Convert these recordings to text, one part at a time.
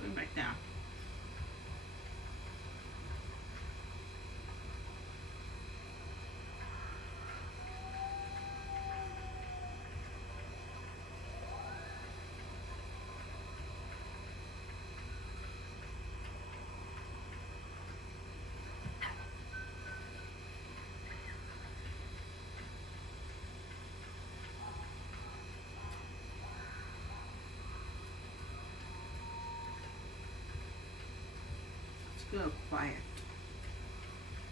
Going back down. Go quiet.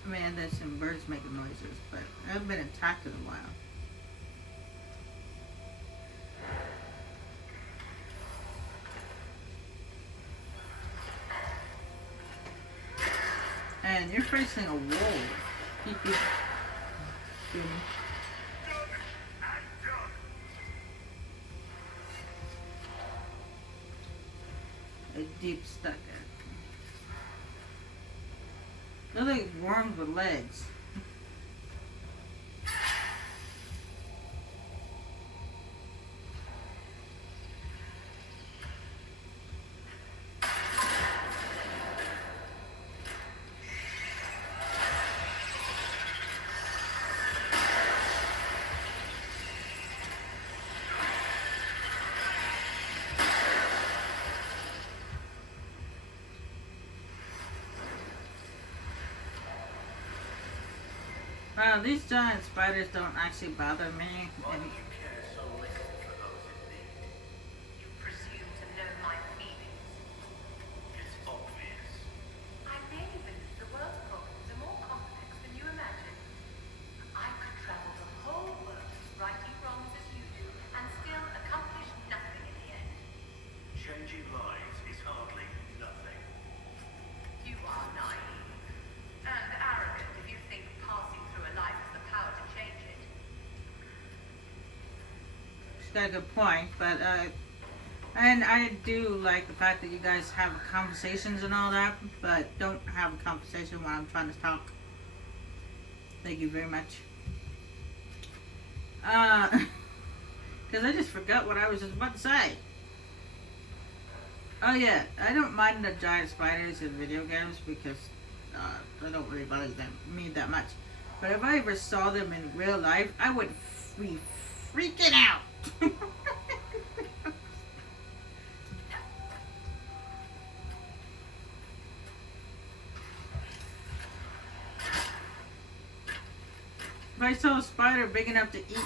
I mean, there's some birds making noises, but I haven't been attacked in a while. And you're facing a wall. Beep, beep. A deep stuck. They're like worms with legs. These giant spiders don't actually bother me. Why do you care so little for those in need? You presume to know my feelings. It's obvious. I really believe the world's problems are more complex than you imagine. I could travel the whole world righting wrongs as you do, and still accomplish nothing in the end. Changing lives is hardly nothing. You are naive and arrogant if you think passing through a life has the power to change it. She's got a good point, but and I do like the fact that you guys have conversations and all that, but don't have a conversation while I'm trying to talk. Thank you very much. Because I just forgot what I was just about to say. Oh yeah, I don't mind the giant spiders in video games because I don't really bother me that much. But if I ever saw them in real life, I would be freaking out. If I saw a spider big enough to eat me.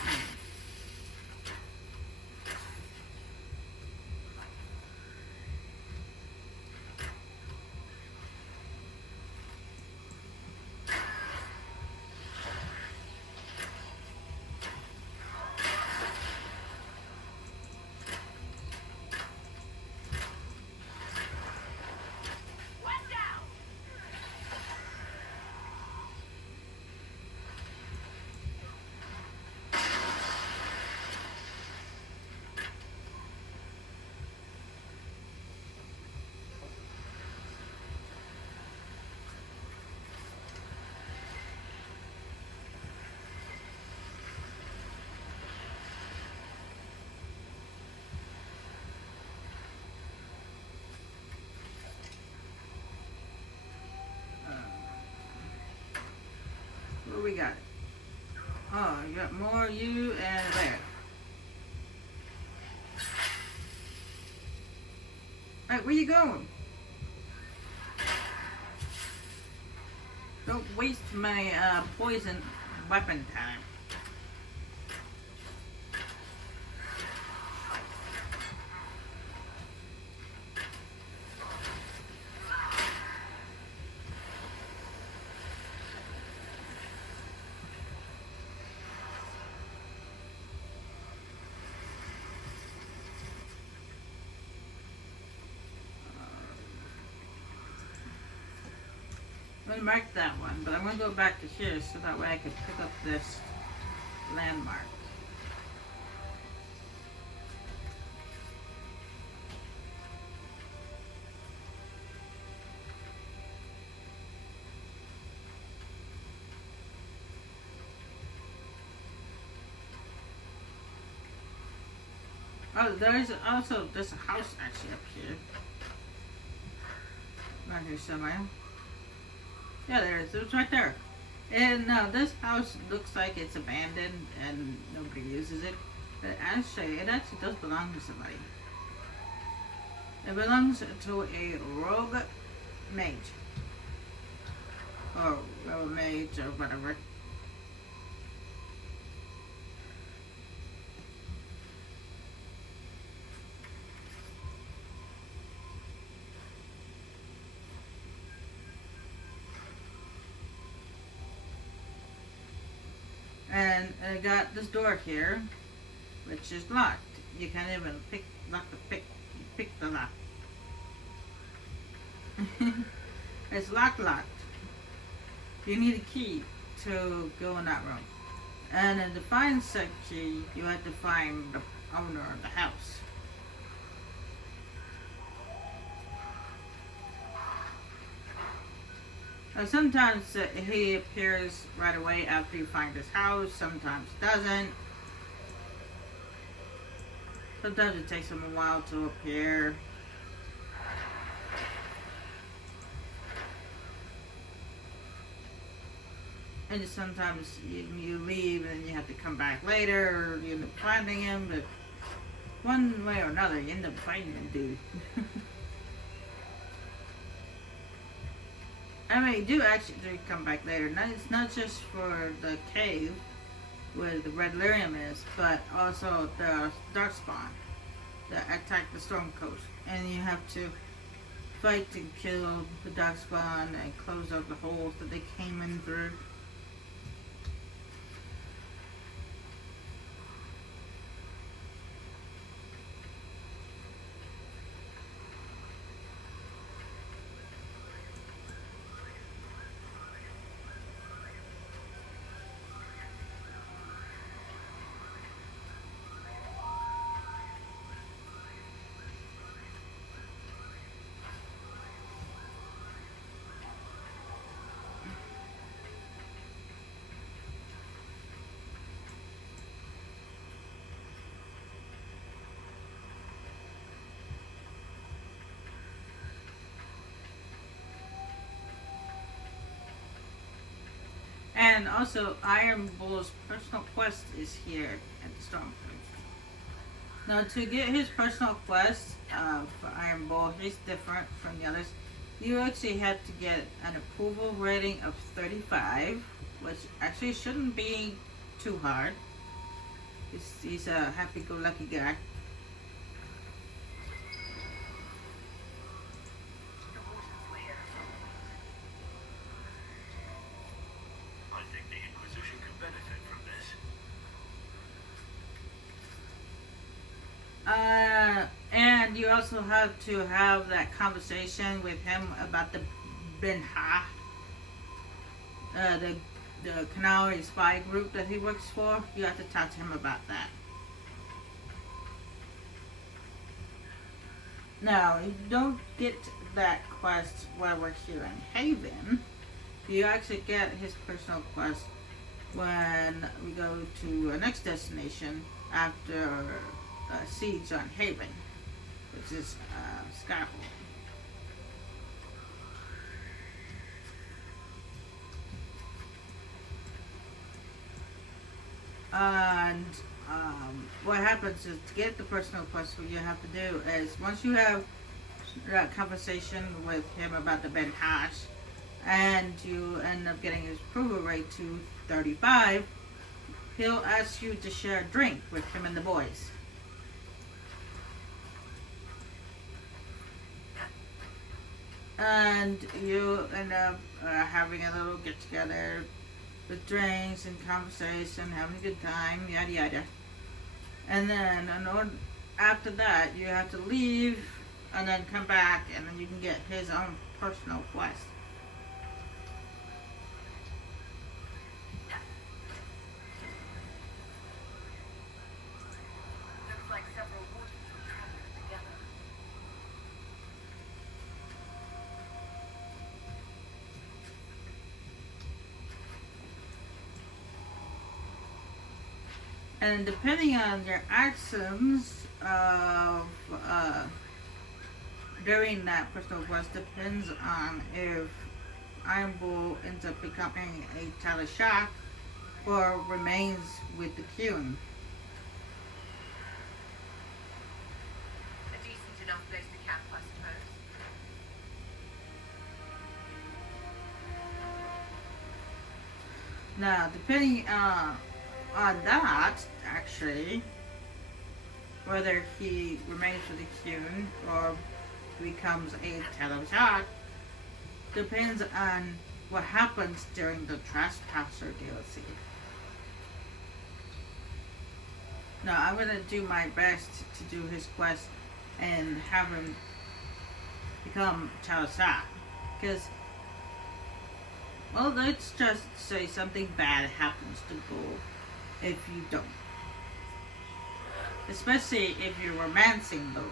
What we got? Oh, you got more you and there. Alright, where you going? Don't waste my poison weapon time. I'm going to mark that one, but I'm going to go back to here so that way I can pick up this landmark. Oh, there's also there's a house actually up here. Right here somewhere. Yeah, there it is. It's right there. And this house looks like it's abandoned and nobody uses it. But actually, it actually does belong to somebody. It belongs to a rogue mage. Or rogue mage or whatever. And I got this door here, which is locked. You can't even pick the lock. It's locked. You need a key to go in that room. And in the find set key, you have to find the owner of the house. Now sometimes he appears right away after you find his house, sometimes doesn't. Sometimes it takes him a while to appear. And sometimes you leave and you have to come back later, or you end up finding him, but one way or another you end up finding the dude. I mean, you do actually come back later. It's not just for the cave where the red lyrium is, but also the darkspawn that attack the storm coast. And you have to fight to kill the darkspawn and close up the holes that they came in through. And also, Iron Bull's personal quest is here at the Storm Coast. Now, to get his personal quest for Iron Bull, he's different from the others. You actually have to get an approval rating of 35, which actually shouldn't be too hard. He's a happy-go-lucky guy. I think the Inquisition could benefit from this. And you also have to have that conversation with him about the Benha, the Canary spy group that he works for. You have to talk to him about that. Now, you don't get that quest while we're here in Haven. You actually get his personal quest when we go to our next destination after siege on Haven, which is Skyfall. And what happens is, to get the personal quest, what you have to do is, once you have that conversation with him about the Ben Hash, and you end up getting his approval rate to 35, he'll ask you to share a drink with him and the boys. And you end up having a little get together with drinks and conversation, having a good time, yada yada. And then after that, you have to leave and then come back, and then you can get his own personal quest. Looks like several waters are traveling together. And depending on your actions, of during that personal quest depends on if Iron Bull ends up becoming a Tyler Shock or remains with the Qun. A decent enough place to camp, I suppose. Now, depending on that, actually, whether he remains with the Qun or becomes a Teleshock, depends on what happens during the Trespasser DLC. Now, I'm going to do my best to do his quest and have him become Teleshock. Because, well, let's just say something bad happens to Bull if you don't. Especially if you're romancing Bull.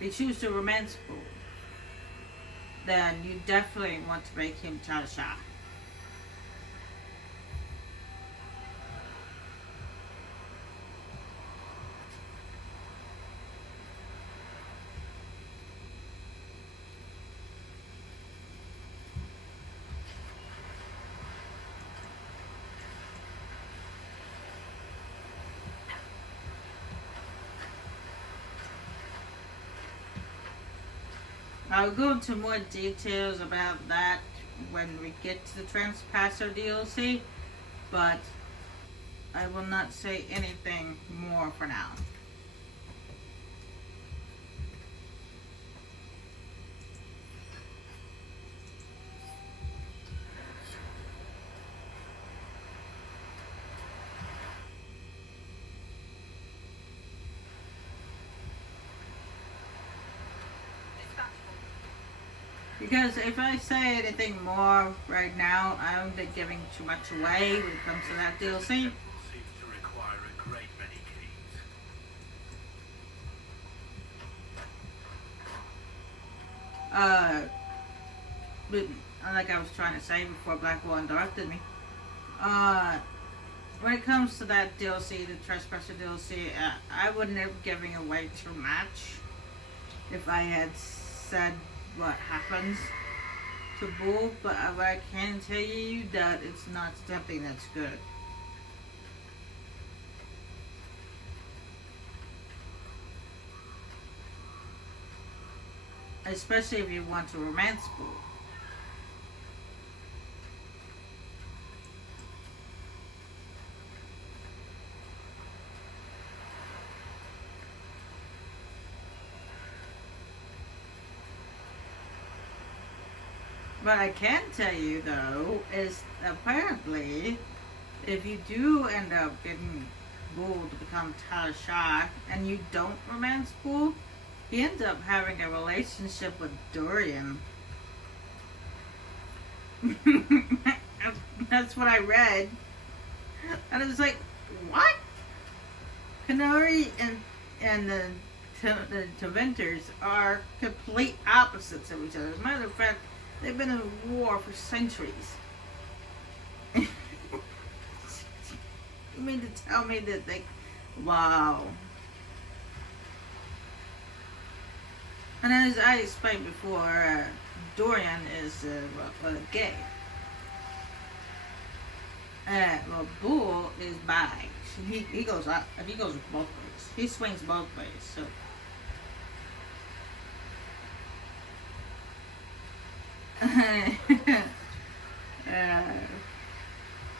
If you choose to romance Bull, then you definitely want to make him Teleshock. I'll go into more details about that when we get to the Trespasser DLC, but I will not say anything more for now. Because if I say anything more right now, I'm giving too much away when it comes to that DLC. Seems to require a great many keys. But like I was trying to say before Blackwell interrupted me, when it comes to that DLC, the Trespasser DLC, I wouldn't have given away too much if I had said what happens to Bull, but I can tell you that it's not something that's good. Especially if you want to romance Bull. What I can tell you though is apparently if you do end up getting Bull to become Tyler Shock and you don't romance Bull, he ends up having a relationship with Dorian. That's what I read. And I was like, what? Canary and the Teventers are complete opposites of each other. As a matter of fact, they've been in war for centuries. You mean to tell me that they... Wow. And as I explained before, Dorian is gay. Well, Bull is bi. He goes up. He goes both ways. He swings both ways. So.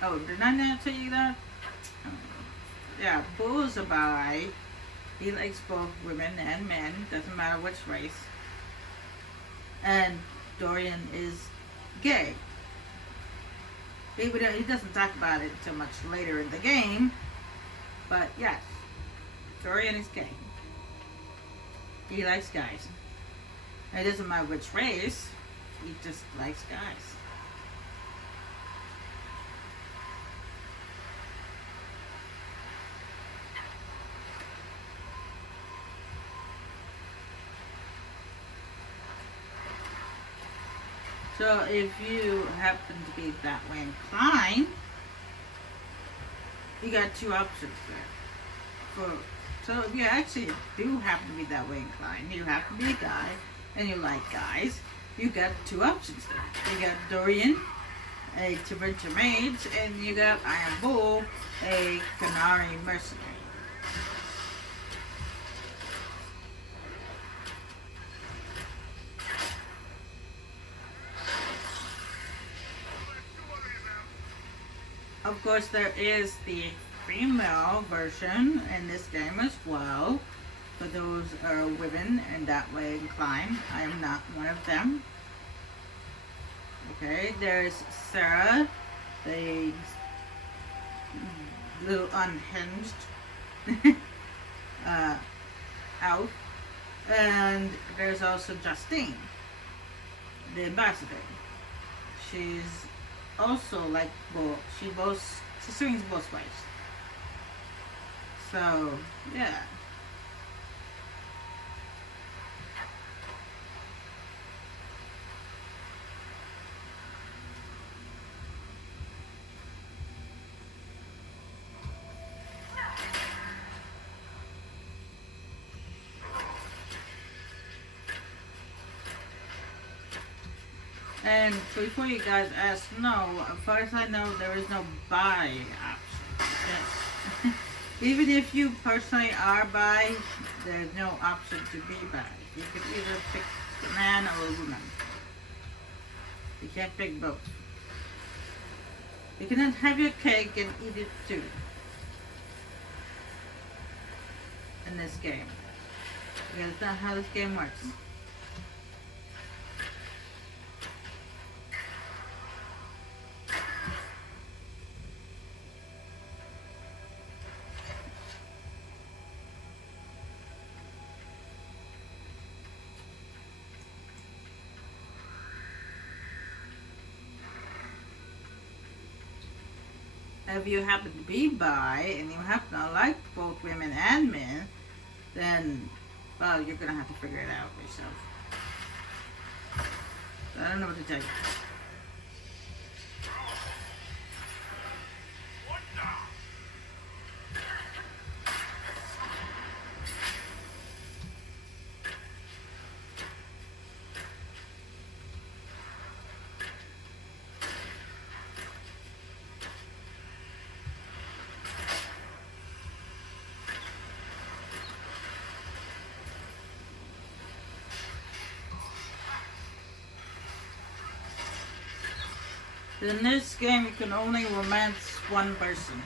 Oh, did I not tell you that? Yeah, Bull's a bi. He likes both women and men. Doesn't matter which race. And Dorian is gay. He doesn't talk about it until much later in the game. But yes, Dorian is gay. He likes guys. It doesn't matter which race. He just likes guys. So if you happen to be that way inclined, you got two options there. So if you actually do happen to be that way inclined, you have to be a guy, and you like guys, you got two options there. You got Dorian, a Torrential Mage, and you got Iron Bull, a Canary Mercenary. Of course, there is the female version in this game as well. For those are women and that way inclined. I am not one of them. Okay, there's Sarah, the little unhinged elf. And there's also Justine, the ambassador. She's also like she swings both ways. So yeah. And before you guys ask, no, as far as I know, there is no buy option. Okay? Even if you personally are bi, there's no option to be bi. You can either pick a man or a woman. You can't pick both. You cannot have your cake and eat it too. In this game. Because that's not how this game works. If you happen to be bi and you happen to like both women and men, then, well, you're going to have to figure it out yourself. I don't know what to tell you. In this game, you can only romance one person.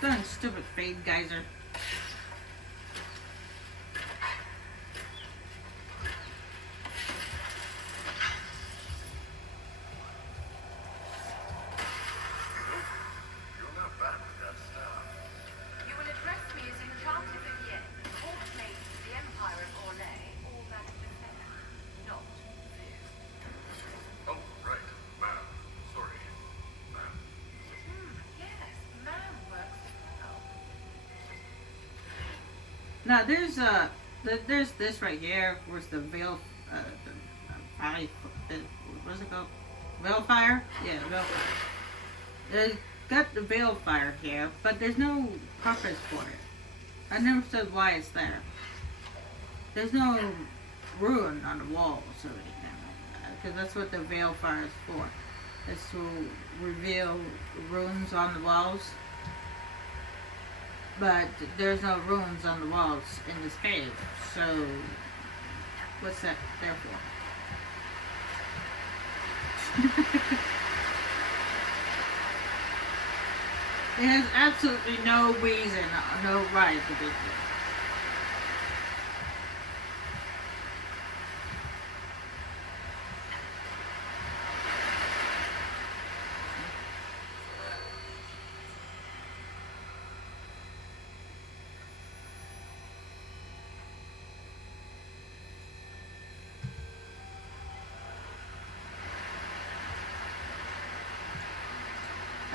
Done, stupid fade geyser. You're not bad with that stuff. You will address me as Enchanted Vivienne, Court Mage of the Empire of Orlais, or Madame de Fer, not Viv. Oh, right. Ma'am. Sorry. Ma'am. Yes, man works as well. Now there's this right here. Where's the veil? What's it called? Veilfire? Yeah, Veilfire. It's got the Veilfire here, but there's no purpose for it. I never said why it's there. There's no ruin on the walls or anything like that, because that's what the Veilfire is for. It's to reveal runes on the walls. But there's no runes on the walls in this cave, so what's that there for? It has absolutely no reason, no right to be there.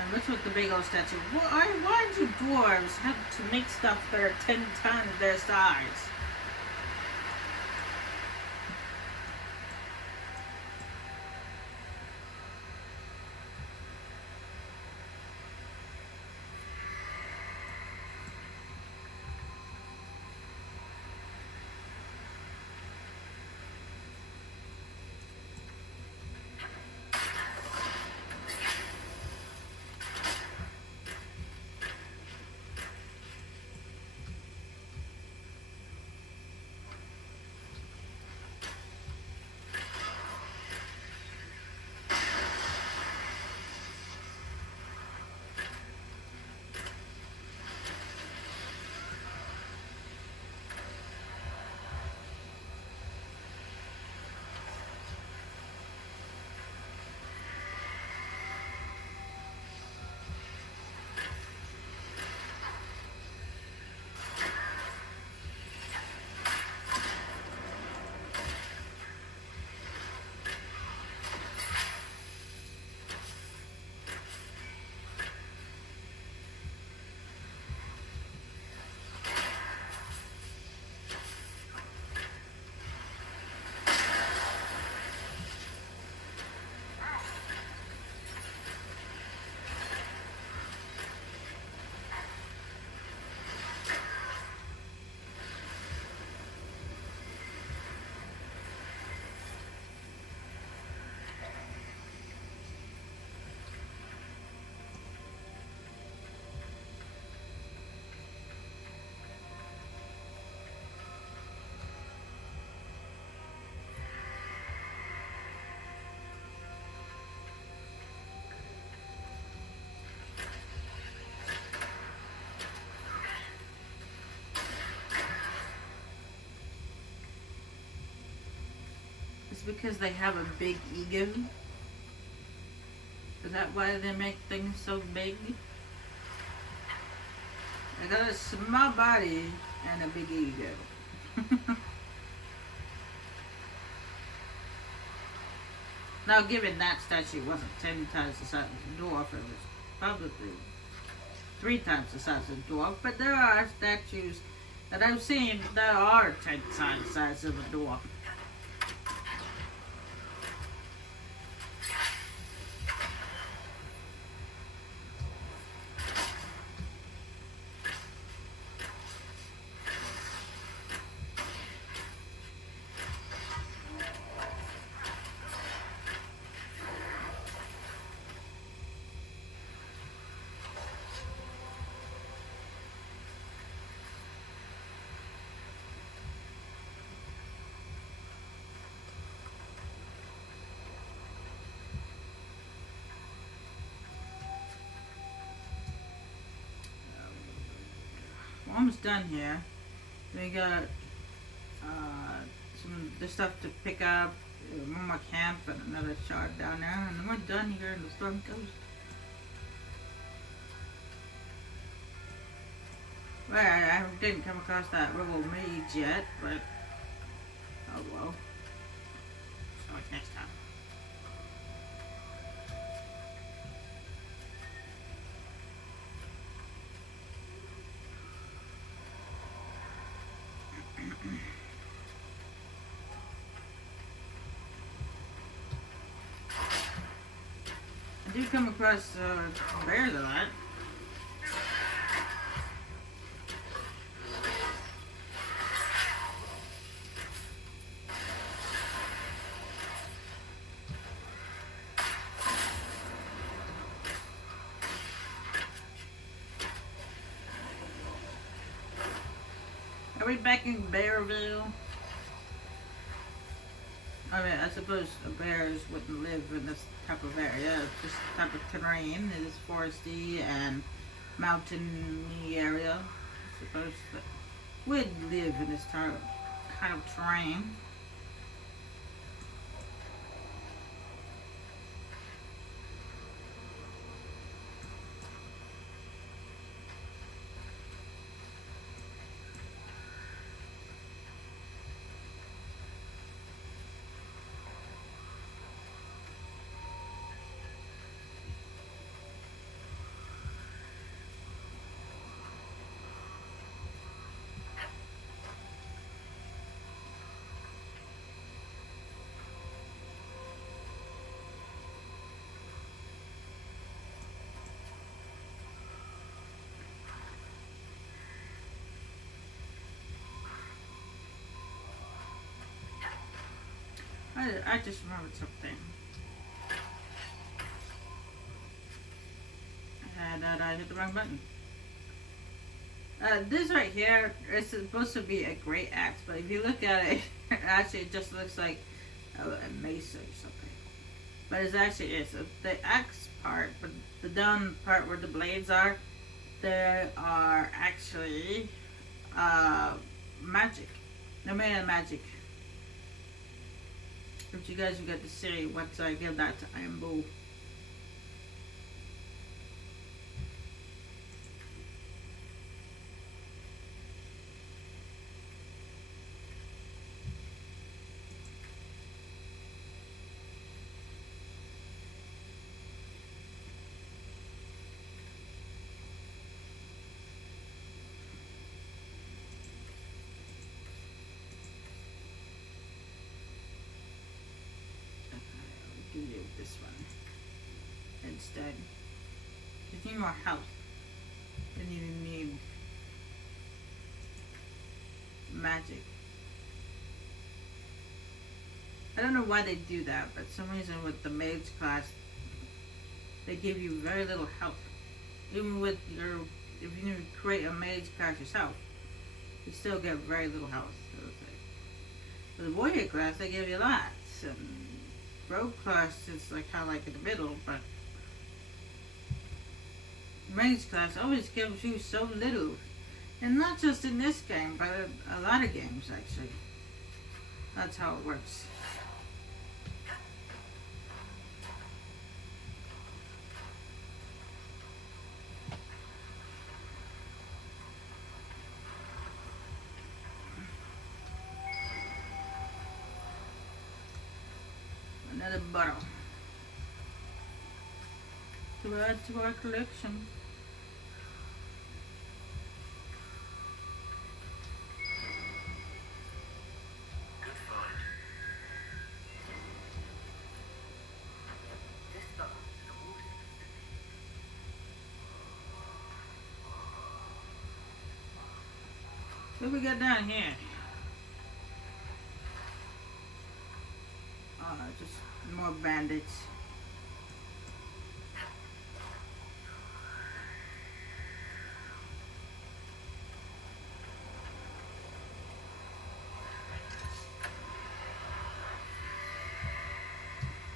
And what's with the big old statue? Why do dwarves have to make stuff that are 10 times their size? It's because they have a big ego. Is that why they make things so big? They got a small body and a big ego. Now, given that statue wasn't 10 times the size of the dwarf, it was probably 3 times the size of the dwarf, but there are statues that I've seen that are 10 times the size of a dwarf. We're almost done here. We got some the stuff to pick up, one more camp and another shard down there, and then we're done here in the Storm Coast. Well, I didn't come across that rebel mage yet, but oh well. So it's next time. I do come across bears a lot. Are we back in Bearville? I mean, I suppose bears wouldn't live in this type of area. This type of terrain is foresty and mountainy area. I suppose that would live in this kind of terrain. I just remembered something. And I hit the wrong button. This right here is supposed to be a great axe, but if you look at it, actually it just looks like a mace or something. But it actually is. The axe part, but the down part where the blades are, they are actually magic. They're made of magic. Which you guys will get to see once I give that to Iron Bull. Do this one instead. You need more health than you need magic. I don't know why they do that, but for some reason with the mage class, they give you very little health. Even with your, if you create a mage class yourself, you still get very little health. So it's like, for the warrior class, they give you lots. Rogue class is like kind of like in the middle, but mage class always gives you so little, and not just in this game, but a lot of games actually. That's how it works. Another bottle to add to our collection. Good find. This bubble is the water. What we got down here? Just more bandits.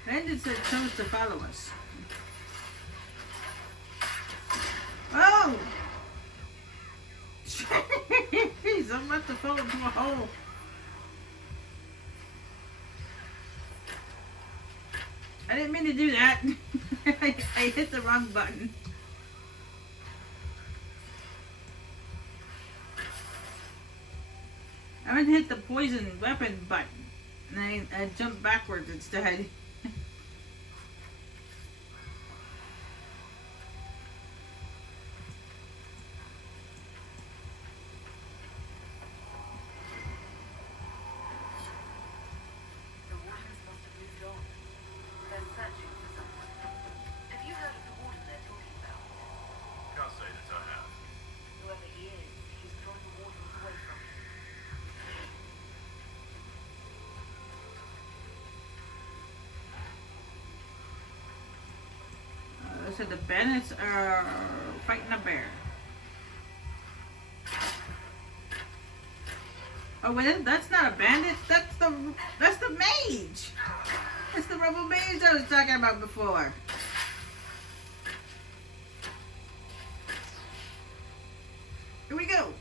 Bandits that chose to follow us. Oh! Jeez, I'm about to fall into a hole. I didn't mean to do that. I hit the wrong button. I meant to hit the poison weapon button. And I jumped backwards instead. Can't say that I have. Whoever he is, he's drawing the wardens away from you. So the bandits are fighting a bear. Oh wait, that's not a bandit. That's the mage. That's the rebel mage I was talking about before. Here we go.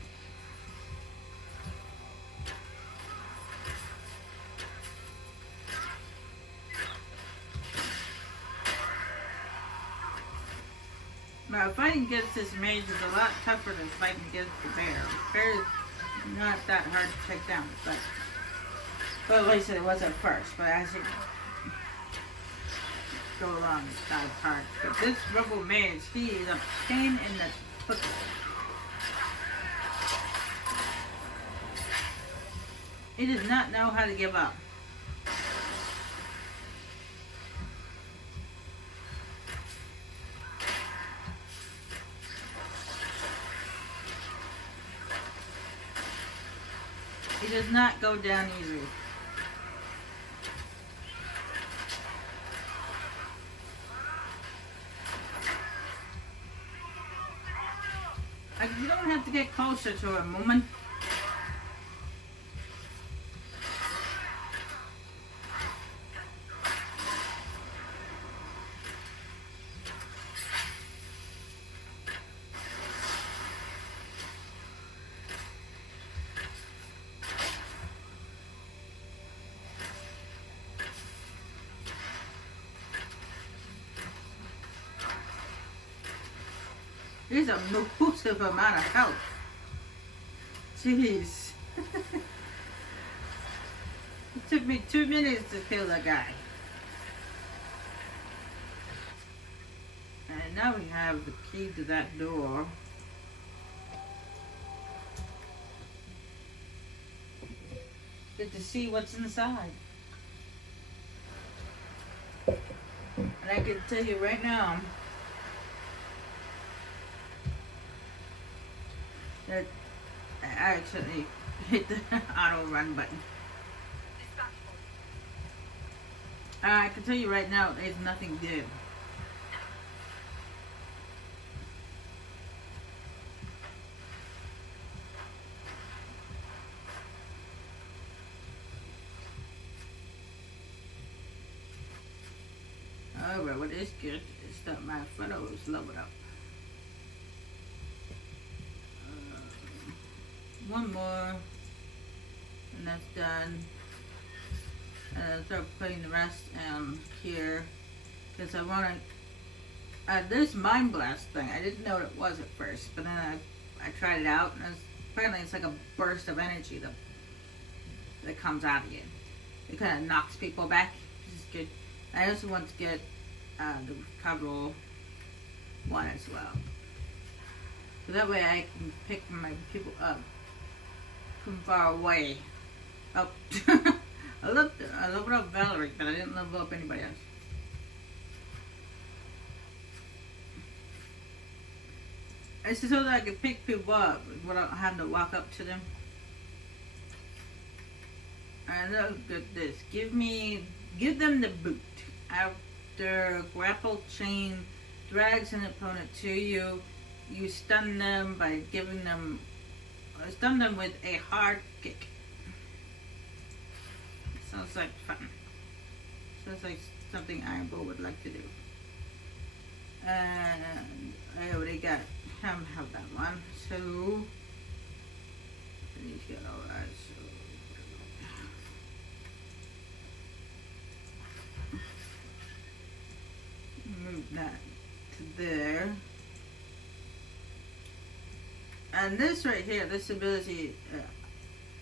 Now fighting against this mage is a lot tougher than fighting against the bear. The bear is not that hard to take down, but well, at least it was at first. But as you go along, it's not as hard. But this rebel mage, he is a pain in the foot. He does not know how to give up. He does not go down easy. You don't have to get closer to her, woman. There's a massive amount of health. Jeez. It took me 2 minutes to kill that guy. And now we have the key to that door. Get to see what's inside. And I can tell you right now that I actually hit the auto run button. I can tell you right now, there's nothing good. However, what is good is that my photo is leveled up. One more, and that's done. And I'll start putting the rest here, because I want to. This Mind Blast thing, I didn't know what it was at first, but then I tried it out, and apparently it's like a burst of energy that comes out of you. It kind of knocks people back, which is good. I also want to get the recoverable one as well, so that way I can pick my people up from far away. Up. I leveled up Valerie, but I didn't level up anybody else. It's so that I can pick people up without having to walk up to them. And look at this. Give them the boot. After grapple chain drags an opponent to you, you stun them by stun them with a hard kick. Sounds like fun. Sounds like something Ironbow would like to do. And I already got him have that one, so I need to get all that. So move that to there. And this right here, this ability,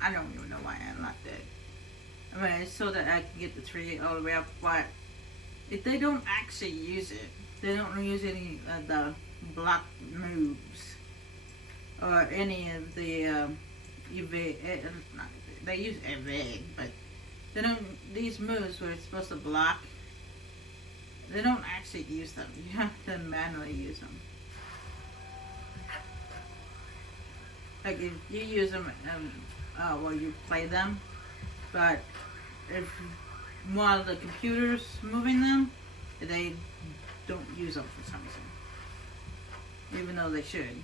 I don't even know why I unlocked it. I mean, it's so that I can get the tree all the way up, but if they don't actually use it, they don't use any of the block moves or any of the evade. They use evade, but they don't. These moves where it's supposed to block, they don't actually use them. You have to manually use them. Like if you use them, well, you play them, but if one of the computers moving them, they don't use them for some reason, even though they should.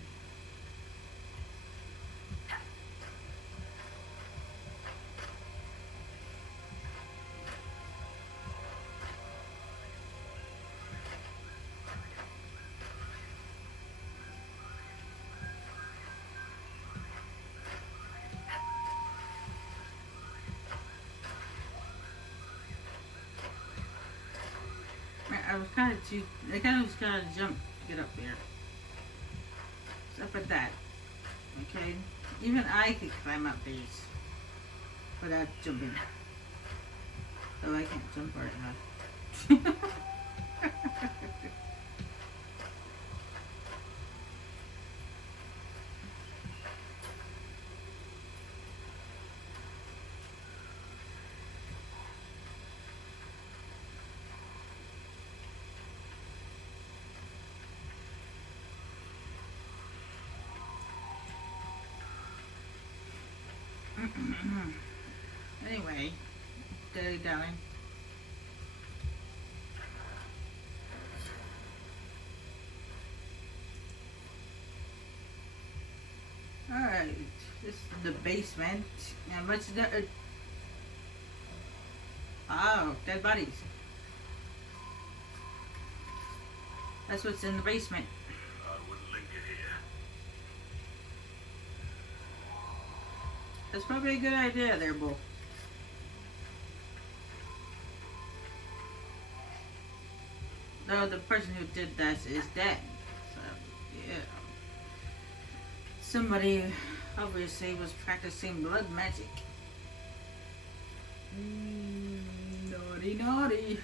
I kind of just gotta jump to get up there. Except for that. Okay? Even I could climb up these without jumping. So I can't jump right now. Anyway, Daddy darling. this is the basement. And what's the... oh, dead bodies. That's what's in the basement. I wouldn't linger here. That's probably a good idea there, Bull. Though the person who did that is dead. So, yeah. Somebody obviously was practicing blood magic. Naughty, naughty.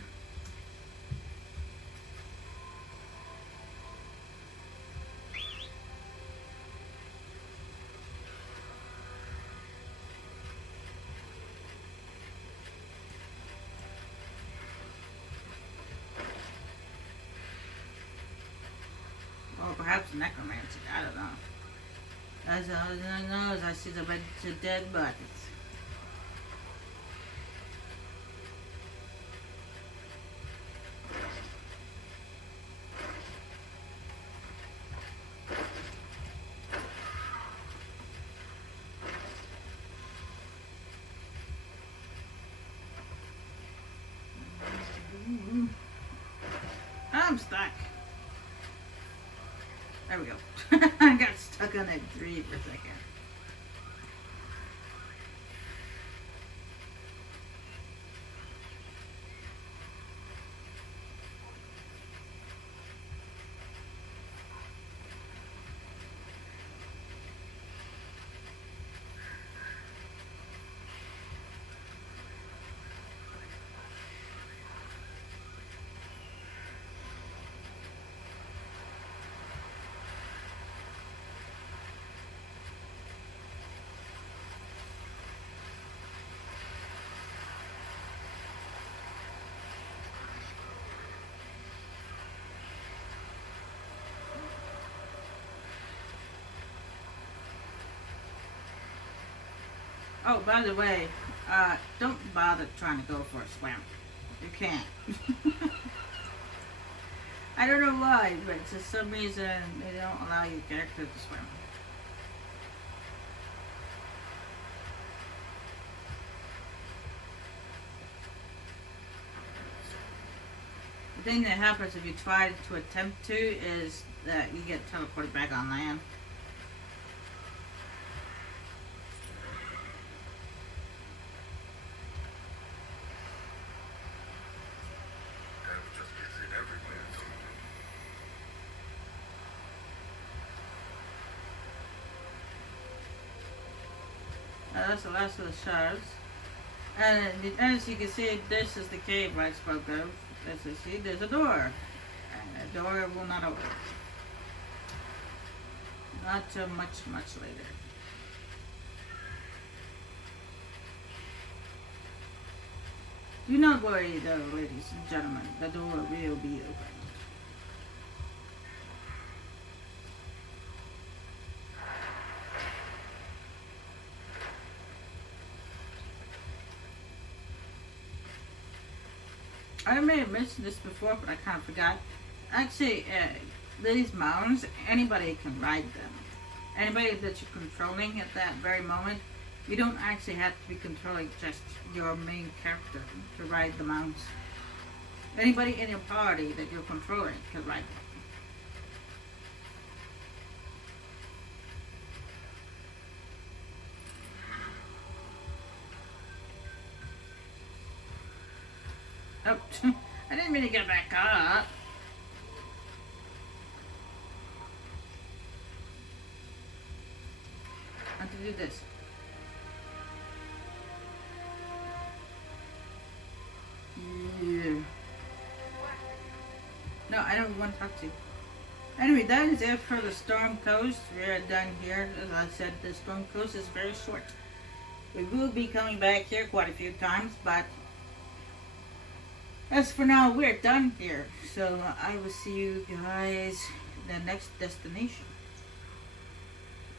Or perhaps necromancy, I don't know. As I know as I see the bunch of dead bodies. I'm stuck. There we go. I got stuck on that tree for a second. Oh, by the way, don't bother trying to go for a swim. You can't. I don't know why, but for some reason they don't allow your character to swim. The thing that happens if you try to attempt to is that you get teleported back on land. Death just gets in everywhere, That's the last of the shards. And as you can see, this is the cave I spoke of. As you see, there's a door. And the door will not open. Not till much later. Do not worry though, ladies and gentlemen. The door will be open. I may have mentioned this before, but I kind of forgot. Actually, these mounds, anybody can ride them. Anybody that you're controlling at that very moment, you don't actually have to be controlling just your main character to ride the mounts. Anybody in your party that you're controlling can ride them. Oh, I didn't mean to get back up. I have to do this. Yeah. No, I don't want to talk to you. Anyway, that is it for the Storm Coast. We're done here. As I said, the Storm Coast is very short. We will be coming back here quite a few times, but as for now, we're done here. So I will see you guys in the next destination.